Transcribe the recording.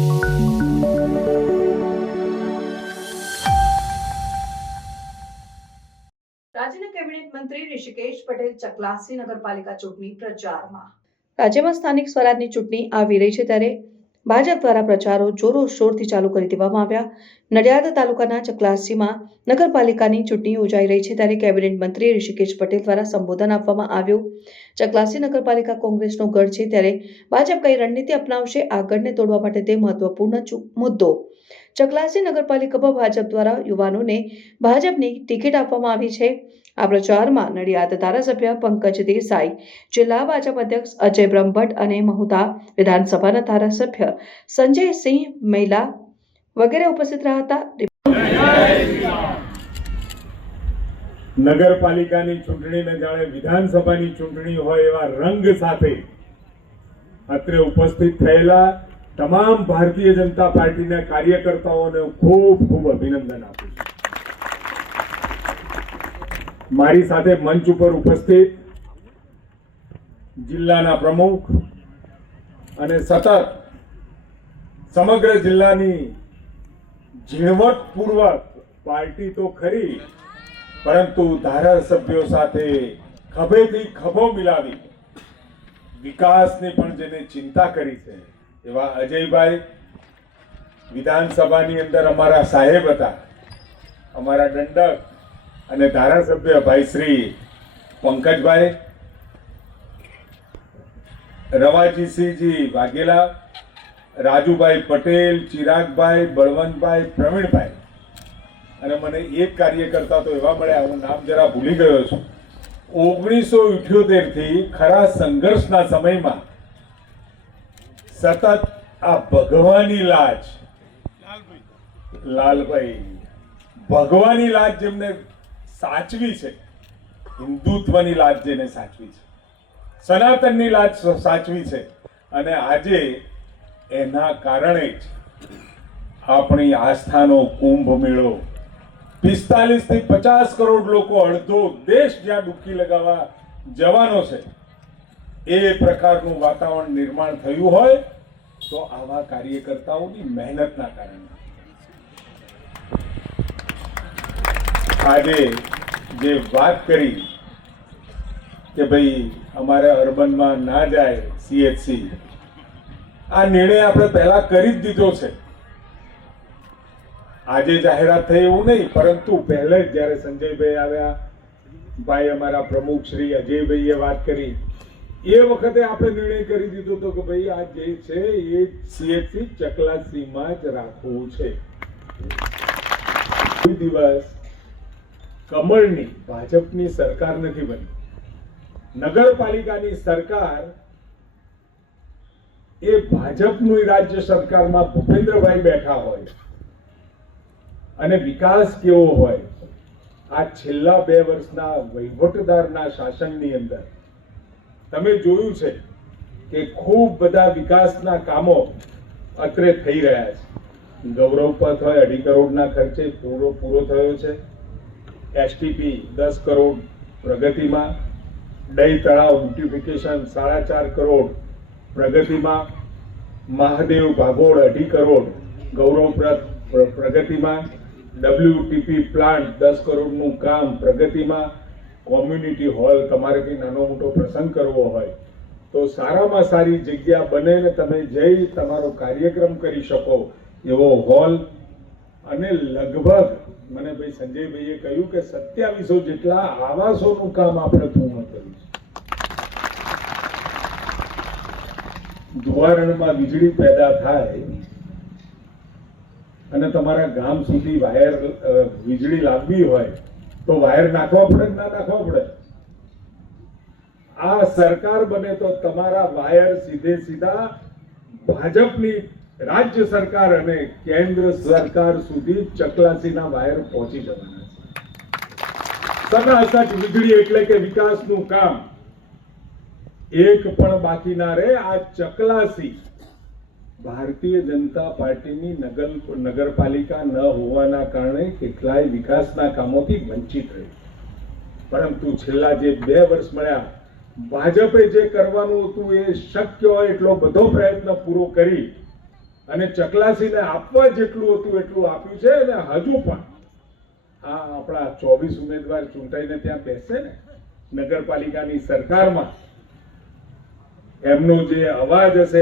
રાજ્યના કેબિનેટ મંત્રી ઋષિકેશ પટેલ ચકલાસી નગરપાલિકા ચૂંટણી પ્રચારમાં. રાજ્યમાં સ્થાનિક સ્વરાજની ચૂંટણી આવી રહી છે ત્યારે ભાજપ દ્વારા પ્રચારો જોરોશોરથી ચાલુ કરી દેવામાં આવ્યા. નડિયાદ તાલુકાના ચકલાસીમાં નગરપાલિકાની ચૂંટણી યોજાઈ રહી છે ત્યારે કેબિનેટ મંત્રી ઋષિકેશ પટેલ દ્વારા સંબોધન આપવામાં આવ્યું. ચકલાસી નગરપાલિકા કોંગ્રેસનો ગઢ છે ત્યારે ભાજપ કઈ રણનીતિ અપનાવશે, આ ગઢને તોડવા માટે તે મહત્વપૂર્ણ મુદ્દો. ચકલાસી નગરપાલિકામાં ભાજપ દ્વારા યુવાનોને ભાજપની ટિકિટ આપવામાં આવી છે. આ પ્રચારમાં નડિયાદ ધારાસભ્ય પંકજ દેસાઈ, જિલ્લા ભાજપ અધ્યક્ષ અજય બ્રહ્મભટ્ટ અને મહુધા વિધાનસભાના ધારાસભ્ય સંજયસિંહ મૈલા વગેરે ઉપસ્થિત રહ્યા હતા. નગરપાલિકાની ચૂંટણીને જાણે વિધાનસભાની ચૂંટણી હોય એવા રંગ સાથે અત્રે ઉપસ્થિત થયેલા તમામ ભારતીય જનતા પાર્ટીના કાર્યકર્તાઓને ખૂબ ખૂબ અભિનંદન આપું છું. મારી સાથે મંચ ઉપર ઉપસ્થિત જિલ્લાના પ્રમુખ અને સતત સમગ્ર જિલ્લાની ઝીણવટપૂર્વક પાર્ટી તો ખરી પરંતુ ધારાસભ્યો સાથે ખભેથી ખભો મિલાવી વિકાસની પણ જેને ચિંતા કરી છે એવા અજયભાઈ, વિધાનસભાની અંદર અમારા સાહેબ હતા, અમારા દંડક અને ધારાસભ્ય ભાઈ શ્રી પંકજભાઈ, રવાજીસિંહજી વાઘેલા, રાજુભાઈ પટેલ, ચિરાગભાઈ, બળવંતભાઈ, પ્રવીણભાઈ અને મને એક કાર્યકર્તા તો એવા મળ્યા, હું નામ જરા ભૂલી ગયો છું. 1978 થી ખરા સંઘર્ષના સમયમાં સતત આ ભગવાની લાલભાઈ ભગવાની લાજ જેમને સાચવી છે, હિન્દુત્વની લાજ જેને સાચવી છે, સનાતનની લાજ સાચવી છે અને આજે એના કારણે જ આપણી આસ્થાનો કુંભ મેળો 45 થી 50 કરોડ લોકો, અડધો દેશ જ્યાં ડૂબકી લગાવવા જવાનો છે એ પ્રકારનું વાતાવરણ નિર્માણ થયું હોય તો આવા કાર્યકર્તાઓની મહેનતના કારણે. આજે જે વાત કરી કે ભાઈ અમારે અર્બનમાં ના જાય CHC, આ નિર્ણય આપણે પહેલા કરી જ દીધો છે. આજે જાહેરાત થઈ એવું નહીં, પરંતુ પહેલે જ જ્યારે સંજયભાઈ આવ્યા, ભાઈ અમારા પ્રમુખ શ્રી અજયભાઈએ વાત કરી, એ વખતે આપણે નિર્ણય કરી દીધો હતો કે ભાઈ આ જે છે એ CHC ચકલાસીમાં જ રાખવું છે. કોઈ દિવસ કમળની ભાજપની સરકાર નથી બની. નગરપાલિકાની સરકાર એ ભાજપની રાજ્ય સરકારમાં ભૂપેન્દ્રભાઈ બેઠા હોય અને વિકાસ કેવો હોય, આ છેલ્લા 2 વર્ષના વહીવટદારના શાસનની અંદર તમે જોયું છે કે ખૂબ બધા વિકાસના કામો અત્રે થઈ રહ્યા છે. ગૌરવપથ હોય 2.5 કરોડના ખર્ચે પૂરો થયો છે. STP 10 કરોડ પ્રગતિમાં, દહીં તળાવ બ્યુટિફિકેશન 4.5 કરોડ પ્રગતિમાં, મહાદેવ ભાગોળ 2.5 કરોડ ગૌરવપ્રદ પ્રગતિમાં, WTP પ્લાન્ટ 10 કરોડનું કામ પ્રગતિમાં, કોમ્યુનિટી હોલ, તમારે કંઈ નાનો મોટો પ્રસંગ કરવો હોય તો સારામાં સારી જગ્યા બને ને તમે જઈ તમારો કાર્યક્રમ કરી શકો એવો હોલ, અને લગભગ મને ભાઈ સંજયભાઈએ કહ્યું કે 2700 જેટલા આવાસોનું કામ આપણે પૂર્ણ કર્યું છે. ધુવારણમાં વીજળી પેદા થાય અને તમારા ગામ સુધી વાયર વીજળી લાવવી હોય તો વાયર નાખવા પડે કે ના નાખવા પડે? આ સરકાર બને તો તમારા વાયર સીધા ભાજપની રાજ્ય સરકાર અને કેન્દ્ર સરકાર સુધી ચકલાસીના વાયર પહોંચી જવાના છે. સદાસત વીજળી એટલે કે વિકાસનું કામ એક પણ બાકી ના રહે. આ ચકલાસી ભારતીય જનતા પાર્ટીની નગરપાલિકા ન હોવાના કારણે કેટલાય વિકાસના કામોથી વંચિત રહી, પરંતુ છેલ્લા જે 2 વર્ષ મળ્યા ભાજપે જે કરવાનું હતું એ શક્ય હોય એટલો બધો પ્રયત્ન પૂરો કરી અને ચકલાસીને આપવા જેટલું હતું એટલું આપ્યું છે અને હજુ પણ આ આપણા 24 ઉમેદવાર ચૂંટાઈને ત્યાં બેસે ને નગરપાલિકાની સરકારમાં એમનો જે અવાજ હશે